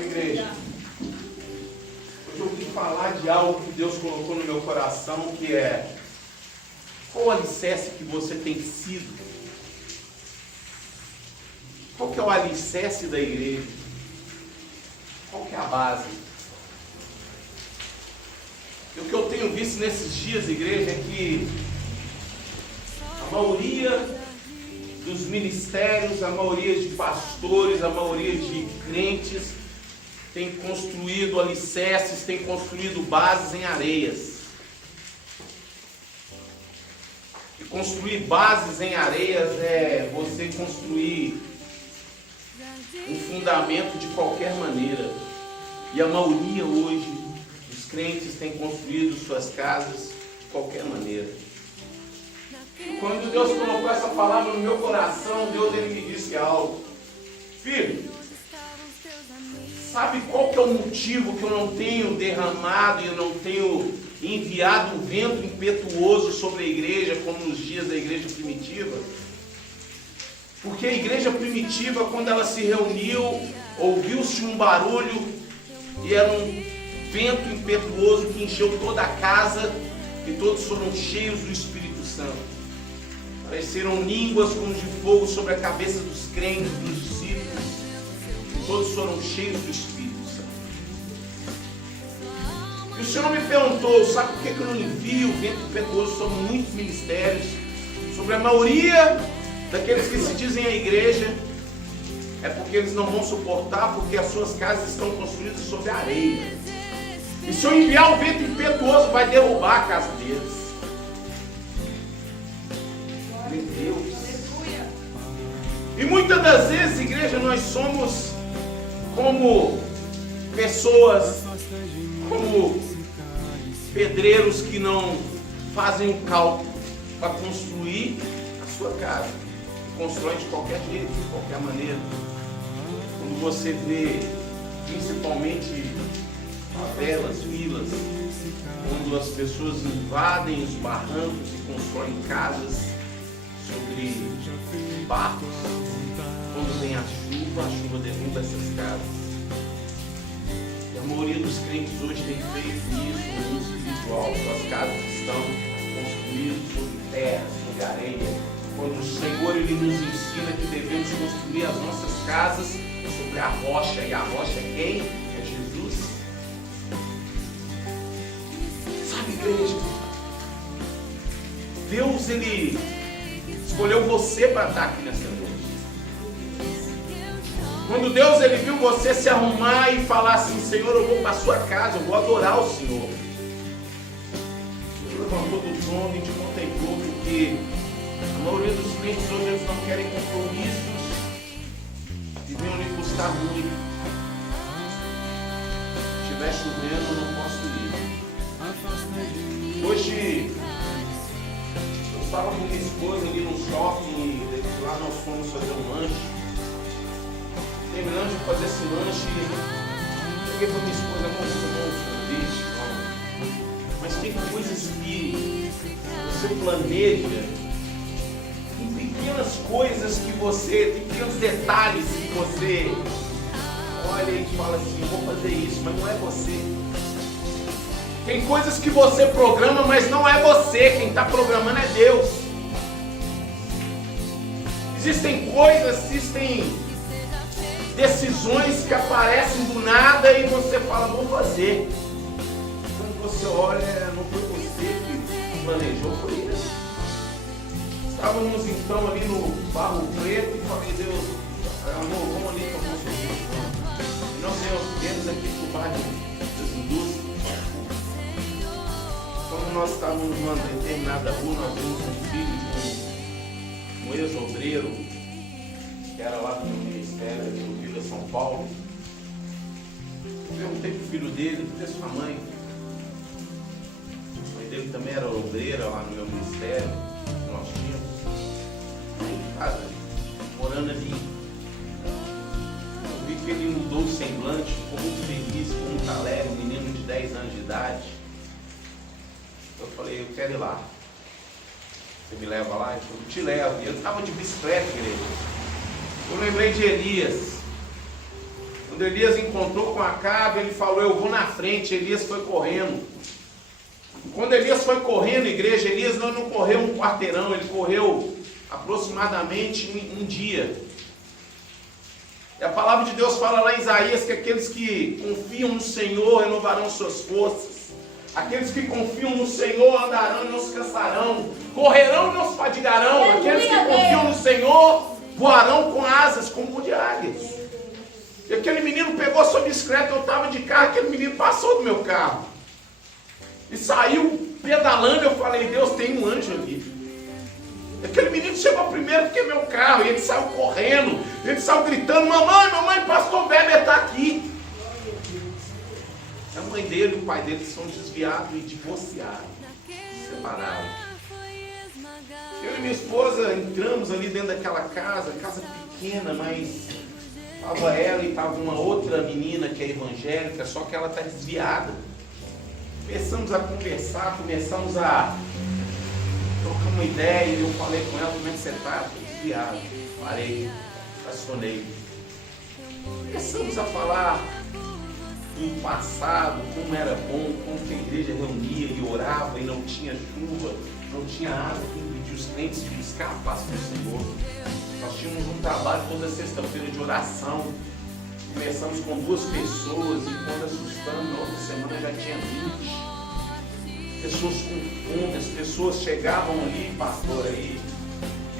Sabe, igreja? Hoje eu vim falar de algo que Deus colocou no meu coração, que é: qual o alicerce que você tem sido? Qual que é o alicerce da igreja? Qual que é a base? E o que eu tenho visto nesses dias, igreja, é que a maioria dos ministérios, a maioria de pastores, a maioria de crentes tem construído alicerces, tem construído bases em areias. E construir bases em areias é você construir um fundamento de qualquer maneira. E a maioria hoje dos crentes tem construído suas casas de qualquer maneira. E quando Deus colocou essa palavra no meu coração, Deus ele me disse algo: filho, sabe qual que é o motivo que eu não tenho derramado e eu não tenho enviado um vento impetuoso sobre a igreja como nos dias da igreja primitiva? Porque a igreja primitiva, quando ela se reuniu, ouviu-se um barulho e era um vento impetuoso que encheu toda a casa e todos foram cheios do Espírito Santo. Apareceram línguas como de fogo sobre a cabeça dos crentes, dos discípulos, e todos foram cheios do Espírito Santo. E o Senhor me perguntou: sabe por que eu não envio o vento impetuoso sobre muitos ministérios, sobre a maioria daqueles que se dizem a igreja? É porque eles não vão suportar, porque as suas casas estão construídas sobre areia. E se eu enviar o vento impetuoso, vai derrubar a casa deles. Meu Deus. E muitas das vezes, igreja, nós somos como pessoas, como pedreiros que não fazem um cálculo para construir a sua casa. Constrói de qualquer jeito, de qualquer maneira. Quando você vê, principalmente favelas, vilas, quando as pessoas invadem os barrancos e constroem casas sobre barcos, quando vem a chuva derruba essas casas. E a maioria dos crentes hoje tem feito isso no mundo espiritual. Suas casas estão construídas sobre terra, sobre areia. Quando o Senhor ele nos ensina que devemos construir as nossas casas sobre a rocha. E a rocha é quem? É Jesus. Sabe, igreja? Deus ele escolheu você para estar aqui nessa noite. Quando Deus ele viu você se arrumar e falar assim: Senhor, eu vou para a sua casa, eu vou adorar o Senhor. Ele levantou do trono e te contemplou, porque a maioria dos crentes hoje eles não querem compromissos e vêm lhe custar muito. Se estiver chovendo, eu não posso ir. Hoje eu estava com minha esposa ali no shopping e lá nós fomos fazer um lanche. Terminando de fazer esse lanche, cheguei para minha esposa: vamos tomar um sorvete, vamos. Mas tem coisas que você planeja, pequenas coisas que você, tem pequenos detalhes que você olha e fala assim: vou fazer isso, mas não é você. Tem coisas que você programa, mas não é você, quem está programando é Deus. Existem coisas, existem decisões que aparecem do nada e você fala: vou fazer. Quando você olha, não foi você que planejou, foi ele. Estávamos então ali no Barro Preto e falei: Deus, amor, vamos ali para o nosso filho. E nós viemos aqui para o bairro das Indústrias. Quando nós estávamos numa determinada rua, nós vimos um filho de um ex-obreiro, que era lá do meu ministério, aqui no Rio de São Paulo. Eu perguntei para o filho dele: cadê sua mãe? A mãe dele também era obreira lá no meu ministério, que nós tínhamos. Em casa, morando ali. Eu vi que ele mudou o semblante, ficou muito feliz, ficou muito alegre, um menino de 10 anos de idade. Eu falei: eu quero ir lá. Você me leva lá? Ele falou: eu te levo. E eu estava de bicicleta, igreja. Eu lembrei de Elias. Quando Elias encontrou com Acabe, ele falou, eu vou na frente. Elias foi correndo. Quando Elias foi correndo, igreja, Elias não correu um quarteirão, ele correu aproximadamente um dia. E a palavra de Deus fala lá em Isaías que aqueles que confiam no Senhor renovarão suas forças. Aqueles que confiam no Senhor andarão e não se cansarão, correrão e não se fadigarão. Aqueles que confiam no Senhor voarão com asas como de águias. E aquele menino pegou a sua bicicleta, eu estava de carro, aquele menino passou do meu carro. E saiu pedalando, eu falei, Deus, tem um anjo ali. E aquele menino chegou primeiro do que meu carro, e ele saiu correndo, ele saiu gritando, mamãe, pastor Weber está aqui. A mãe dele e o pai dele são desviados e divorciados, separaram. Eu e minha esposa entramos ali dentro daquela casa pequena, mas estava ela e estava uma outra menina que é evangélica, só que ela está desviada. Começamos a conversar, começamos a trocar uma ideia, e eu falei com ela, como é que você está? Estou desviado. Parei, estacionei. Começamos a falar do passado, como era bom, como que a igreja reunia e orava e não tinha chuva, não tinha água, que impedia os crentes de buscar a paz do Senhor. Nós tínhamos um trabalho toda sexta-feira de oração. Começamos com 2 pessoas e quando assustamos, na outra semana já tinha 20. Pessoas com fome, as pessoas chegavam ali, pastor, aí,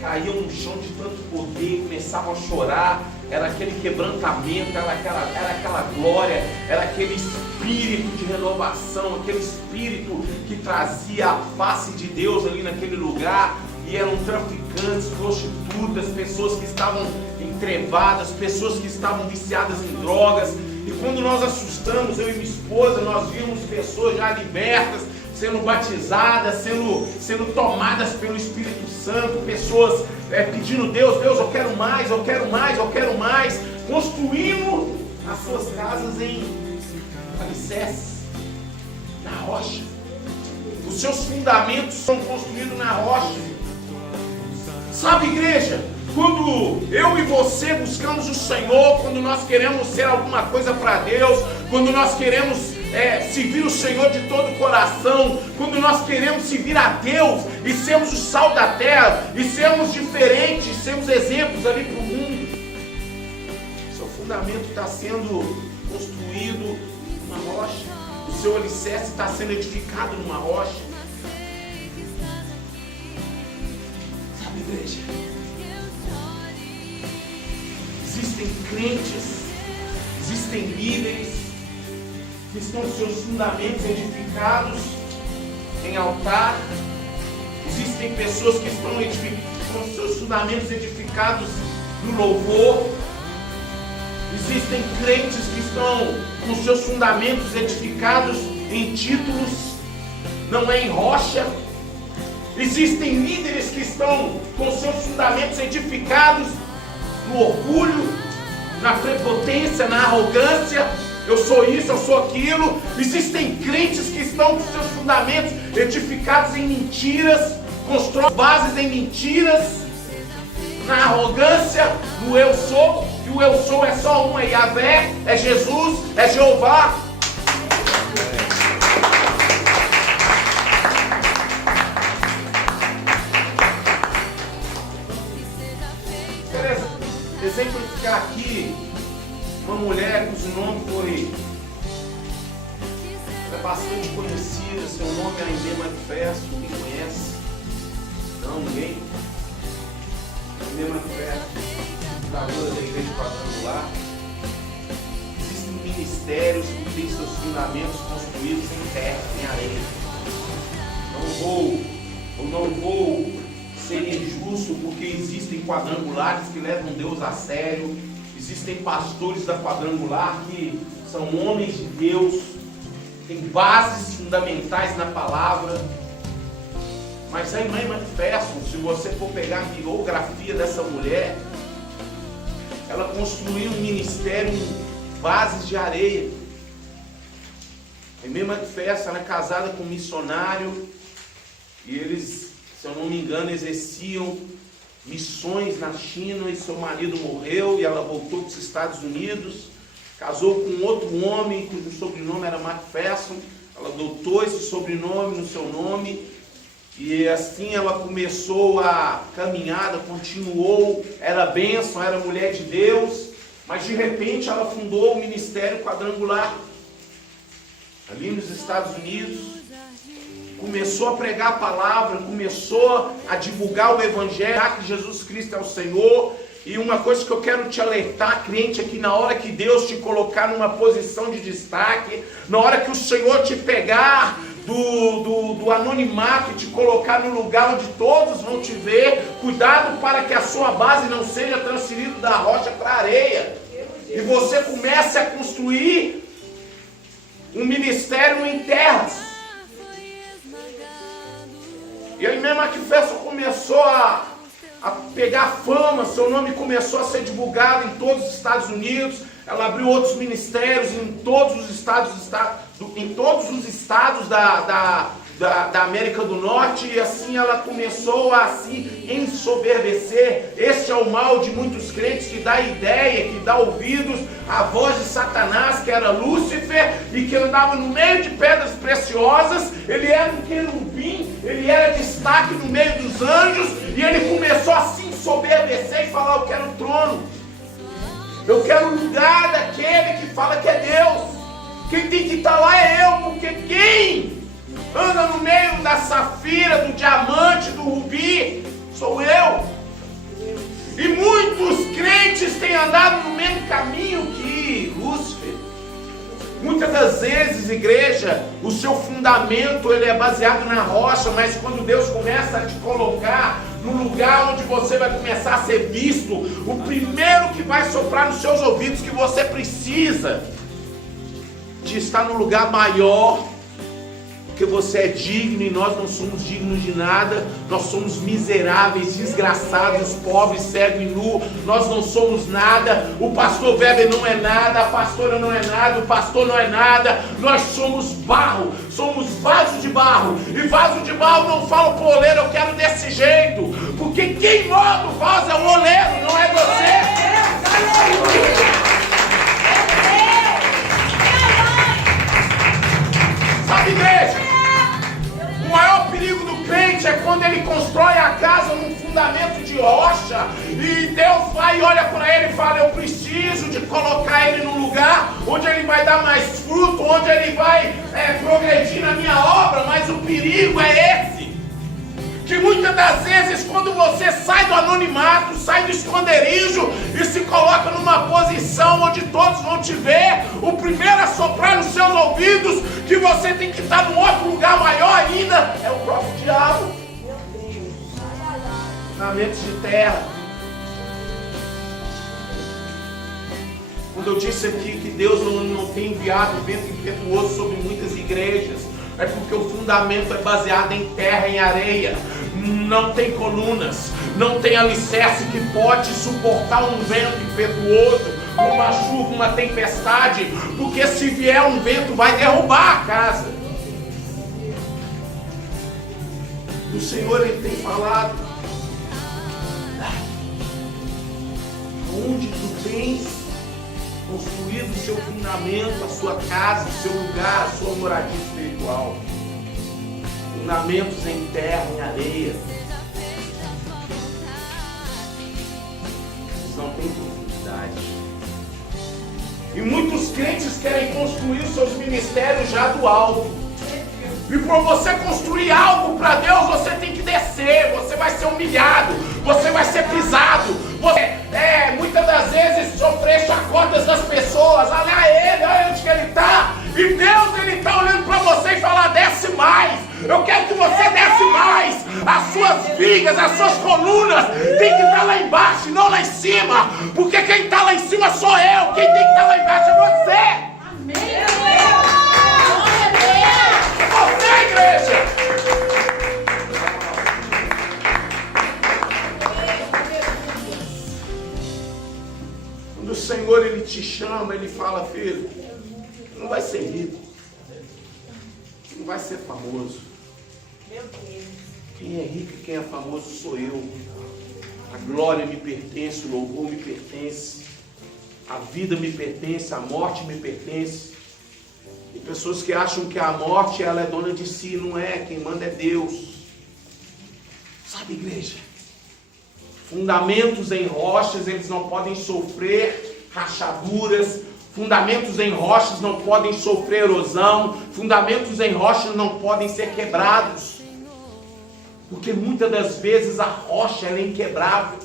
caíam no chão de tanto poder, começavam a chorar. Era aquele quebrantamento, era aquela glória, era aquele espírito de renovação, aquele espírito que trazia a face de Deus ali naquele lugar. E eram traficantes, prostitutas, pessoas que estavam entrevadas, pessoas que estavam viciadas em drogas. E quando nós assustamos, eu e minha esposa, nós vimos pessoas já libertas, sendo batizadas, sendo tomadas pelo Espírito Santo, pessoas pedindo, Deus, eu quero mais, eu quero mais, eu quero mais, construindo as suas casas em alicerces, na rocha. Os seus fundamentos são construídos na rocha. Sabe, igreja, quando eu e você buscamos o Senhor, quando nós queremos ser alguma coisa para Deus, quando nós queremos servir o Senhor de todo o coração, quando nós queremos servir a Deus e sermos o sal da terra, e sermos diferentes, sermos exemplos ali para o mundo, seu fundamento está sendo construído numa rocha, o seu alicerce está sendo edificado numa rocha. Igreja, existem crentes, existem líderes que estão com seus fundamentos edificados em altar, existem pessoas que estão com seus fundamentos edificados no louvor, existem crentes que estão com seus fundamentos edificados em títulos, não é em rocha. Existem líderes que estão com seus fundamentos edificados no orgulho, na prepotência, na arrogância. Eu sou isso, eu sou aquilo. Existem crentes que estão com seus fundamentos edificados em mentiras, constroem bases em mentiras, na arrogância, no eu sou. E o eu sou é só um, é Yahvé, é Jesus, é Jeová. Exemplificar aqui uma mulher cujo nome é bastante conhecida, seu nome é Aimee Manifesto. Quem conhece? Não, ninguém? Aimee Manifesto, fundadora da Igreja Quadrangular. Existem ministérios que têm seus fundamentos construídos em terra, em areia. Eu não vou ser injusto, porque existem quadrangulares que levam Deus a sério, existem pastores da quadrangular que são homens de Deus, têm bases fundamentais na palavra, mas a Aimee Manifesto, se você for pegar a biografia dessa mulher, ela construiu um ministério em bases de areia. A Aimee Manifesto, ela é casada com um missionário, e eles, se eu não me engano, exerciam missões na China, e seu marido morreu e ela voltou para os Estados Unidos. casou com outro homem cujo sobrenome era Macpherson. Ela adotou esse sobrenome no seu nome. E assim ela começou a caminhada, continuou, era bênção, era mulher de Deus. Mas de repente ela fundou o Ministério Quadrangular, ali nos Estados Unidos. Começou a pregar a palavra, começou a divulgar o Evangelho, que Jesus Cristo é o Senhor. E uma coisa que eu quero te alertar, crente, é que na hora que Deus te colocar numa posição de destaque, na hora que o Senhor te pegar do anonimato e te colocar no lugar onde todos vão te ver, cuidado para que a sua base não seja transferida da rocha para a areia. E você comece a construir um ministério em terras. E aí mesmo a Macpherson começou a pegar fama, seu nome começou a ser divulgado em todos os Estados Unidos. Ela abriu outros ministérios em todos os estados da América do Norte, e assim ela começou a se ensoberbecer. Esse é o mal de muitos crentes, que dá ideia, que dá ouvidos à voz de Satanás, que era Lúcifer, e que andava no meio de pedras preciosas. Ele era um querubim, ele era destaque no meio dos anjos, e ele começou a se ensoberbecer e falar: eu quero o trono, eu quero o lugar daquele que fala que é Deus. Quem tem que estar lá é eu, porque quem anda no meio da safira, do diamante, do rubi, sou eu. E muitos crentes têm andado no mesmo caminho que Lúcifer. Muitas das vezes, igreja, o seu fundamento ele é baseado na rocha, mas quando Deus começa a te colocar no lugar onde você vai começar a ser visto, o primeiro que vai soprar nos seus ouvidos que você precisa de estar no lugar maior, porque você é digno e nós não somos dignos de nada. Nós somos miseráveis, desgraçados, pobres, cegos e nu. Nós não somos nada. O pastor Weber não é nada, a pastora não é nada, o pastor não é nada. Nós somos barro, somos vaso de barro. E vaso de barro não fala pro oleiro: eu quero desse jeito, porque quem molda o vaso é o oleiro, não é você. Sabe, igreja, o maior perigo do crente é quando ele constrói a casa num fundamento de rocha, e Deus vai e olha para ele e fala: eu preciso de colocar ele num lugar onde ele vai dar mais fruto, onde ele vai progredir na minha obra. Mas o perigo é esse, que muitas das vezes quando você sai do anonimato, sai do esconderijo e se coloca numa posição onde todos vão te ver, o primeiro a soprar nos seus ouvidos que você tem que estar num outro lugar maior ainda é o próprio diabo. Fundamentos de terra. Quando eu disse aqui que Deus não tem enviado vento impetuoso sobre muitas igrejas, é porque o fundamento é baseado em terra, em areia. Não tem colunas, não tem alicerce que pode suportar um vento impetuoso, uma chuva, uma tempestade, porque se vier um vento vai derrubar a casa. O Senhor ele tem falado: onde tu tens construído o seu fundamento, a sua casa, o seu lugar, a sua moradia espiritual? Fundamentos em terra, em areia. Eles não têm profundidade. E muitos crentes querem construir os seus ministérios já do alto. E por você construir algo para Deus, você tem que descer. Você vai ser humilhado, você vai ser pisado, você muitas das vezes sofrer chacotas das pessoas. Olha ele, olha onde que ele está. E Deus ele está olhando para você e fala: desce mais. Eu quero que você desce mais. As suas vigas, as suas colunas tem que estar lá embaixo e não lá em cima. Porque quem está lá em cima sou eu. Quem tem que estar lá embaixo é você. Amém. É você, igreja. Quando o Senhor ele te chama, ele fala: filho, não vai ser rico, não vai ser famoso. Quem é rico e quem é famoso sou eu. A glória me pertence, o louvor me pertence. A vida me pertence, a morte me pertence. E pessoas que acham que a morte ela é dona de si, não é, quem manda é Deus. Sabe, igreja? Fundamentos em rochas, eles não podem sofrer rachaduras. Fundamentos em rochas não podem sofrer erosão. Fundamentos em rochas não podem ser quebrados. Porque muitas das vezes a rocha ela é inquebrável.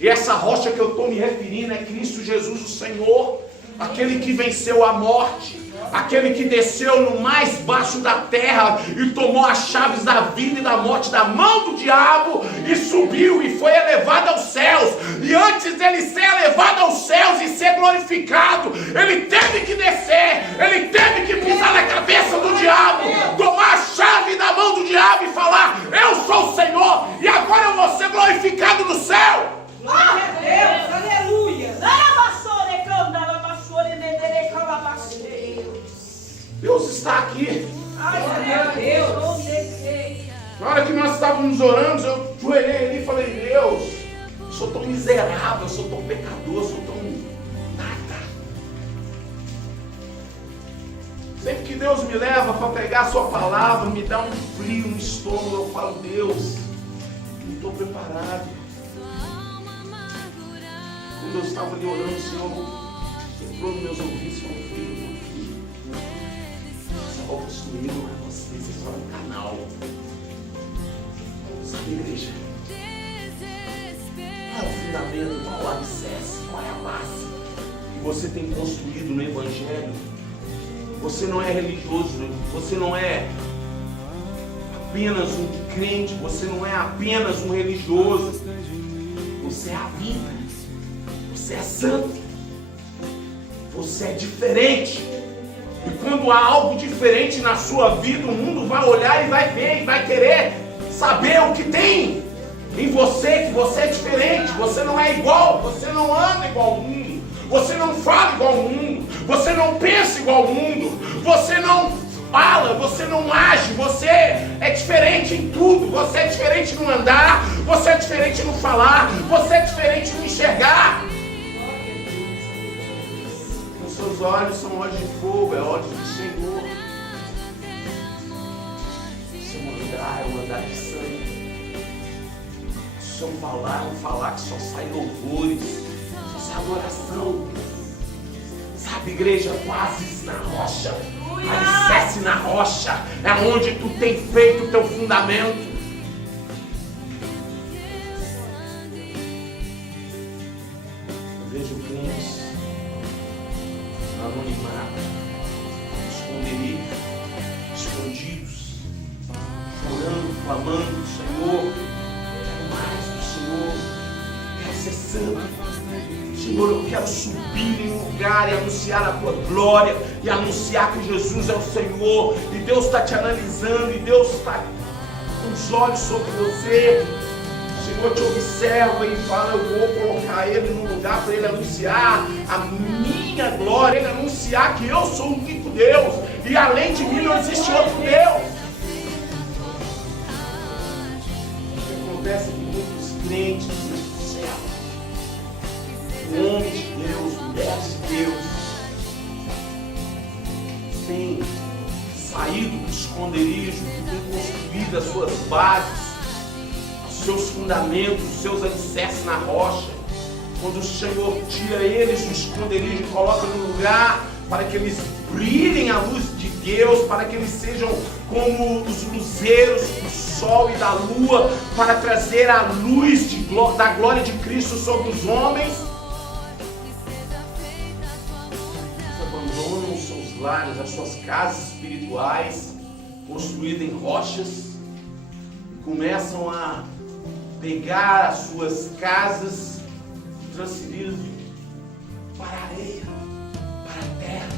E essa rocha que eu estou me referindo é Cristo Jesus, o Senhor. Aquele que venceu a morte. Aquele que desceu no mais baixo da terra e tomou as chaves da vida e da morte da mão do diabo e subiu e foi elevado aos céus. E antes dele ser elevado aos céus e ser glorificado, ele teve que descer, ele teve que pisar na cabeça do diabo, tomar a chave da mão do diabo e falar: eu sou o Senhor e agora eu vou ser glorificado no céu. Glória a Deus, aleluia. Deus está aqui. Ai, Deus. Na hora que nós estávamos orando, eu joelhei ali e falei: Deus, eu sou tão miserável, eu sou tão pecador, eu sou tão nada. Sempre que Deus me leva para pegar a sua palavra, me dá um frio no estômago, eu falo: Deus, não estou preparado. Quando eu estava ali orando, o Senhor entrou nos meus ouvidos e falou: filho, essa obra sua não é você, você é só um canal. Sabe, igreja? Qual é o fundamento, qual é o alicerce, qual é a base que você tem construído no Evangelho? Você não é religioso, você não é apenas um crente, você não é apenas um religioso. Você é a vida. Você é santo, você é diferente. E quando há algo diferente na sua vida, o mundo vai olhar e vai ver e vai querer saber o que tem em você, que você é diferente. Você não é igual, você não anda igual ao mundo, você não fala igual ao mundo, você não pensa igual ao mundo, você não fala, você não age, você é diferente em tudo. Você é diferente no andar, você é diferente no falar, você é diferente no enxergar. Seus olhos são olhos de fogo, é olhos do Senhor. Seu andar é um andar de sangue. Seu falar é um falar que só sai louvores, só sai adoração. Sabe, igreja, bases na rocha, alicerce na rocha, é onde tu tem feito o teu fundamento. Eu vejo crentes anonimato, escondidos, chorando, clamando: Senhor, quero mais do Senhor, quero ser santo. Senhor, eu quero subir em um lugar e anunciar a tua glória, e anunciar que Jesus é o Senhor, e Deus está te analisando, e Deus está com os olhos sobre você. O Senhor te observa e fala: eu vou colocar ele no lugar para ele anunciar a minha glória, ele anunciar que eu sou o único Deus, e além de mim não existe outro Deus. O que acontece com muitos crentes no céu, homens de Deus, mulheres de Deus, têm saído do esconderijo, têm construído as suas bases, seus fundamentos, os seus alicerces na rocha. Quando o Senhor tira eles do esconderijo e coloca no lugar para que eles brilhem a luz de Deus, para que eles sejam como os luzeiros do sol e da lua, para trazer a luz da glória de Cristo sobre os homens. Eles abandonam os seus lares, as suas casas espirituais, construídas em rochas, e começam a pegar as suas casas e transferir para a areia, para a terra,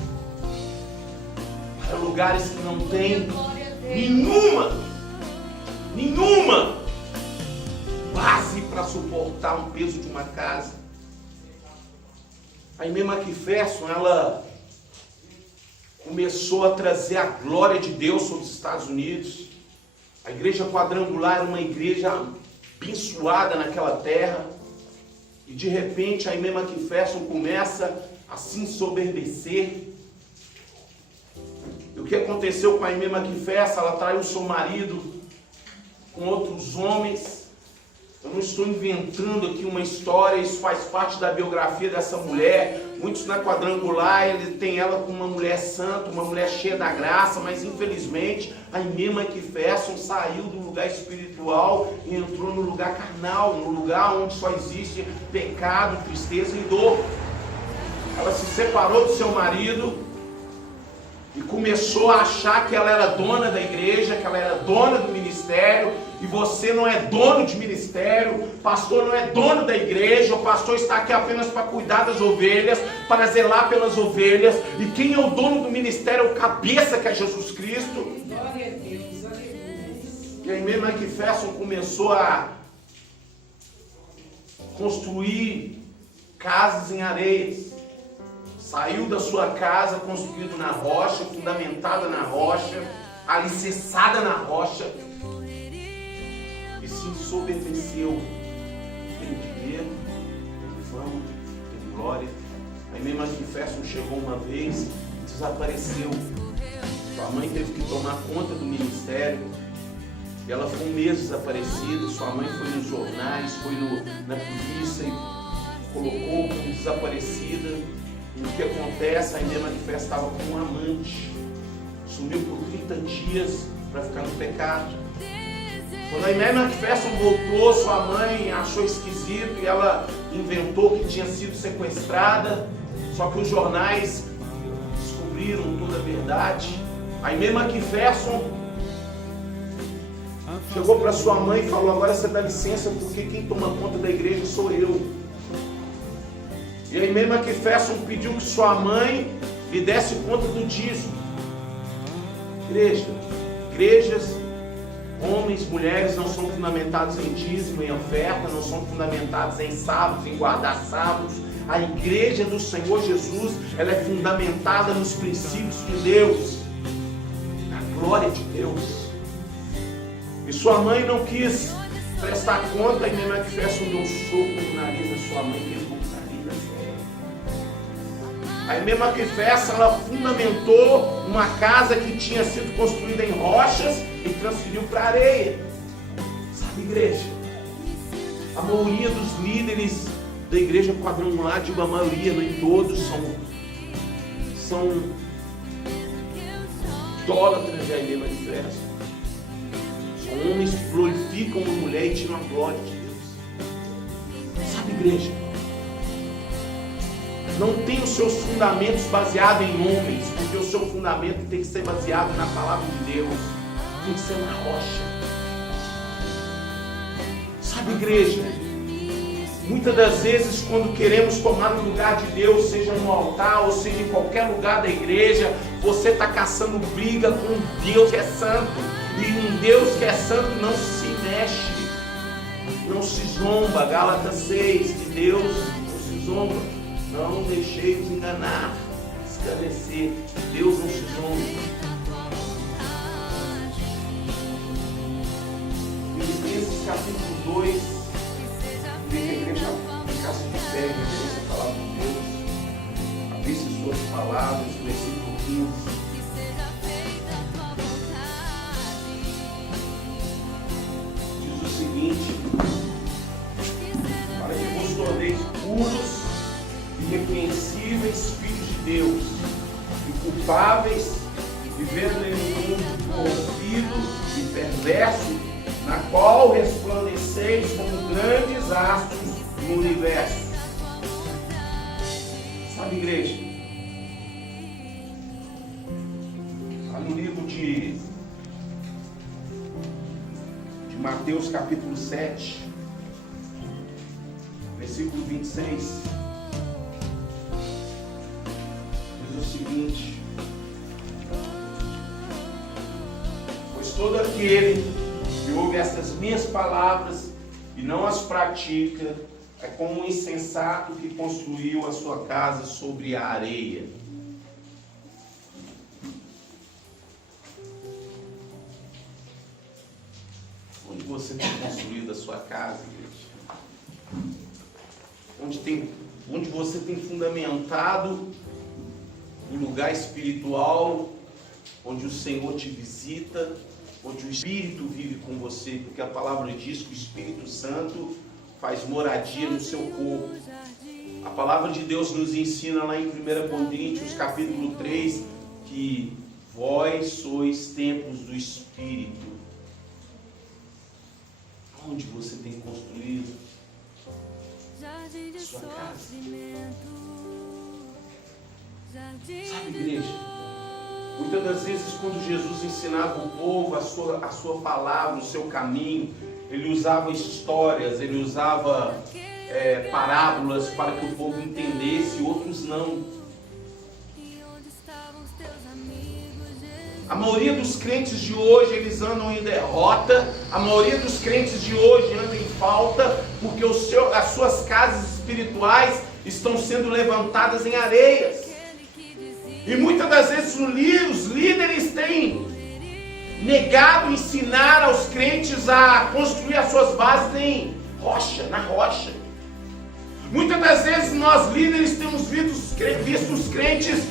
para lugares que não tem nenhuma base para suportar um peso de uma casa. A irmã McPherson, ela começou a trazer a glória de Deus sobre os Estados Unidos. A igreja quadrangular era uma igreja abençoada naquela terra, E de repente a Aimee Macpherson começa a se ensoberbecer. E o que aconteceu com a Aimee Macpherson? Ela traiu seu marido com outros homens. Eu não estou inventando aqui uma história, isso faz parte da biografia dessa mulher. Muitos na Quadrangular, ele tem ela como uma mulher santa, uma mulher cheia da graça, mas infelizmente a Aimee Macpherson saiu do lugar espiritual e entrou no lugar carnal, no lugar onde só existe pecado, tristeza e dor. Ela se separou do seu marido e começou a achar que ela era dona da igreja, que ela era dona do ministério. E você não é dono de ministério, pastor não é dono da igreja, o pastor está aqui apenas para cuidar das ovelhas, para zelar pelas ovelhas. E quem é o dono do ministério é o cabeça, que é Jesus Cristo. Glória a Deus, aleluia. E a Aimee Macpherson começou a construir casas em areias. Saiu da sua casa construída na rocha, fundamentada na rocha, alicerçada na rocha, e se ensoberbeceu. Tem dinheiro, tem fama, tem glória. A Aimee Macpherson chegou uma vez e desapareceu. Sua mãe teve que tomar conta do ministério. E ela ficou um mês desaparecida. Sua mãe foi nos jornais, foi na polícia e colocou como desaparecida. E o que acontece? A Aimee Macpherson estava com um amante, sumiu por 30 dias para ficar no pecado. Quando a Aimee Macpherson voltou, sua mãe achou esquisito e ela inventou que tinha sido sequestrada. Só que os jornais descobriram toda a verdade. A Aimee Macpherson chegou para sua mãe e falou: agora você dá licença, porque quem toma conta da igreja sou eu. E a Aimee Macpherson pediu que sua mãe lhe desse conta do dízimo. Igrejas, homens, mulheres não são fundamentados em dízimo, em oferta, não são fundamentados em sábados, em guardar sábados. A igreja do Senhor Jesus, ela é fundamentada nos princípios de Deus, na glória de Deus. E sua mãe não quis prestar conta. A Aimee Macpherson deu um soco no nariz da sua mãe, quebrou o nariz da sua mãe. A Aimee Macpherson, ela fundamentou uma casa que tinha sido construída em rochas e transferiu para areia. Sabe, igreja? A maioria dos líderes da igreja Quadrangular, digo a maioria, nem todos, são idólatras de Aimee Macpherson. São homens que glorificam uma mulher e tiram a glória de Deus. Sabe, igreja? Não tem os seus fundamentos baseados em homens, porque o seu fundamento tem que ser baseado na palavra de Deus. Tem que ser na rocha. Sabe, igreja? Muitas das vezes, quando queremos tomar o lugar de Deus, seja no altar ou seja em qualquer lugar da igreja, você está caçando briga com um Deus que é santo. E um Deus que é santo não se mexe, não se zomba. Gálatas 6, de Deus não se zomba. Não deixeis enganar, esclarecer. Deus não se zomba. Filipenses capítulo 2. Queria que a igreja ficasse de pé, referência à palavra de Deus. Abrisse suas palavras, versículo 15. Diz o seguinte: para que vos torneis puros, irrepreensíveis filhos de Deus, inculpáveis, vivendo em um mundo corrompido e perverso, na qual resplandeceis como grandes astros no universo. Sabe, igreja? Está no livro de Mateus capítulo 7, versículo 26. O seguinte: pois todo aquele que ouve estas minhas palavras e não as pratica é como um insensato que construiu a sua casa sobre a areia. Onde você tem construído a sua casa, igreja? onde você tem fundamentado um lugar espiritual, onde o Senhor te visita, onde o Espírito vive com você, porque a palavra diz que o Espírito Santo faz moradia no seu corpo. A palavra de Deus nos ensina lá em 1 Coríntios capítulo 3, que vós sois templos do Espírito. Onde você tem construído a sua casa? Sabe, igreja? Muitas das vezes, quando Jesus ensinava o povo a sua palavra, o seu caminho, ele usava histórias, ele usava parábolas para que o povo entendesse, outros não. A maioria dos crentes de hoje, eles andam em derrota. A maioria dos crentes de hoje andam em falta, porque as suas casas espirituais estão sendo levantadas em areias. E muitas das vezes os líderes têm negado ensinar aos crentes a construir as suas bases na rocha. Muitas das vezes nós líderes temos visto os crentes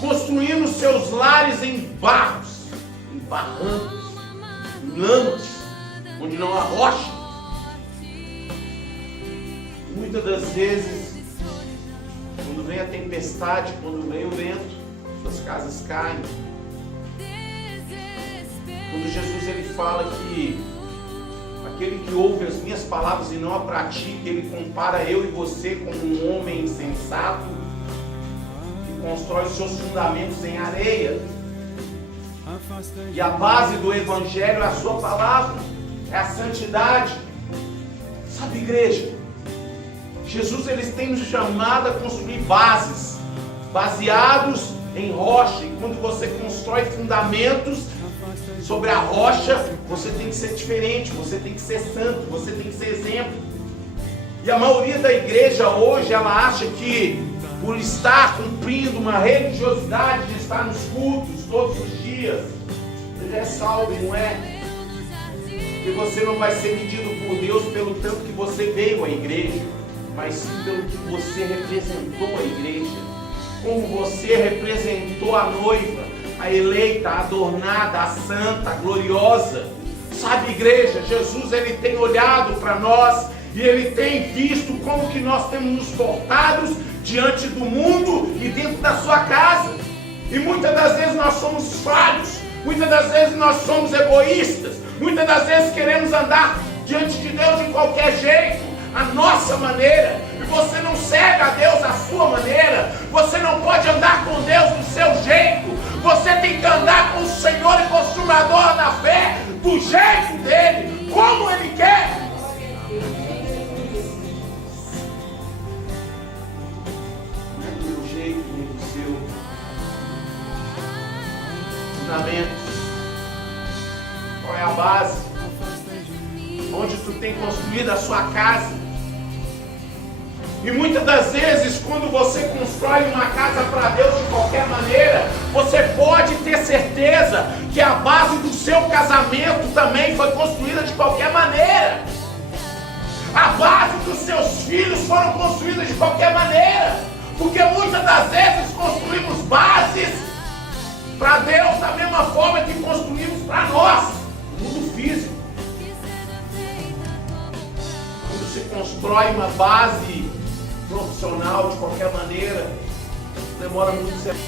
construindo seus lares em barros, em barrancos, em lamas, onde não há rocha. Muitas das vezes, quando vem a tempestade, quando vem o vento, suas casas caem. Quando Jesus ele fala que aquele que ouve as minhas palavras e não a pratica, ele compara eu e você como um homem insensato que constrói os seus fundamentos em areia. E a base do Evangelho é a sua palavra, é a santidade. Sabe, igreja, Jesus ele tem nos chamado a construir bases, baseados em rocha. E quando você constrói fundamentos sobre a rocha, você tem que ser diferente, você tem que ser santo, você tem que ser exemplo. E a maioria da igreja hoje, ela acha que por estar cumprindo uma religiosidade de estar nos cultos todos os dias, você já é salvo, não é? Porque você não vai ser medido por Deus pelo tanto que você veio à igreja, mas sim pelo que você representou à igreja, como você representou a noiva, a eleita, a adornada, a santa, a gloriosa. Sabe, igreja, Jesus ele tem olhado para nós e ele tem visto como que nós temos nos portado diante do mundo e dentro da sua casa. E muitas das vezes nós somos falhos, muitas das vezes nós somos egoístas, muitas das vezes queremos andar diante de Deus de qualquer jeito, a nossa maneira. E você não serve a Deus à sua maneira, você não pode andar com Deus do seu jeito. Você tem que andar com o Senhor e consumador da fé, do jeito dele, como ele quer. Não é do meu jeito, nem do seu. Fundamentos. Qual é a base? Onde tu tem construído a sua casa? E muitas das vezes, quando você constrói uma casa para Deus de qualquer maneira, você pode ter certeza que a base do seu casamento também foi construída de qualquer maneira. A base dos seus filhos foram construídas de qualquer maneira. Porque muitas das vezes construímos bases para Deus da mesma forma que construímos para nós, no mundo físico. Quando se constrói uma base profissional de qualquer maneira, demora muito tempo.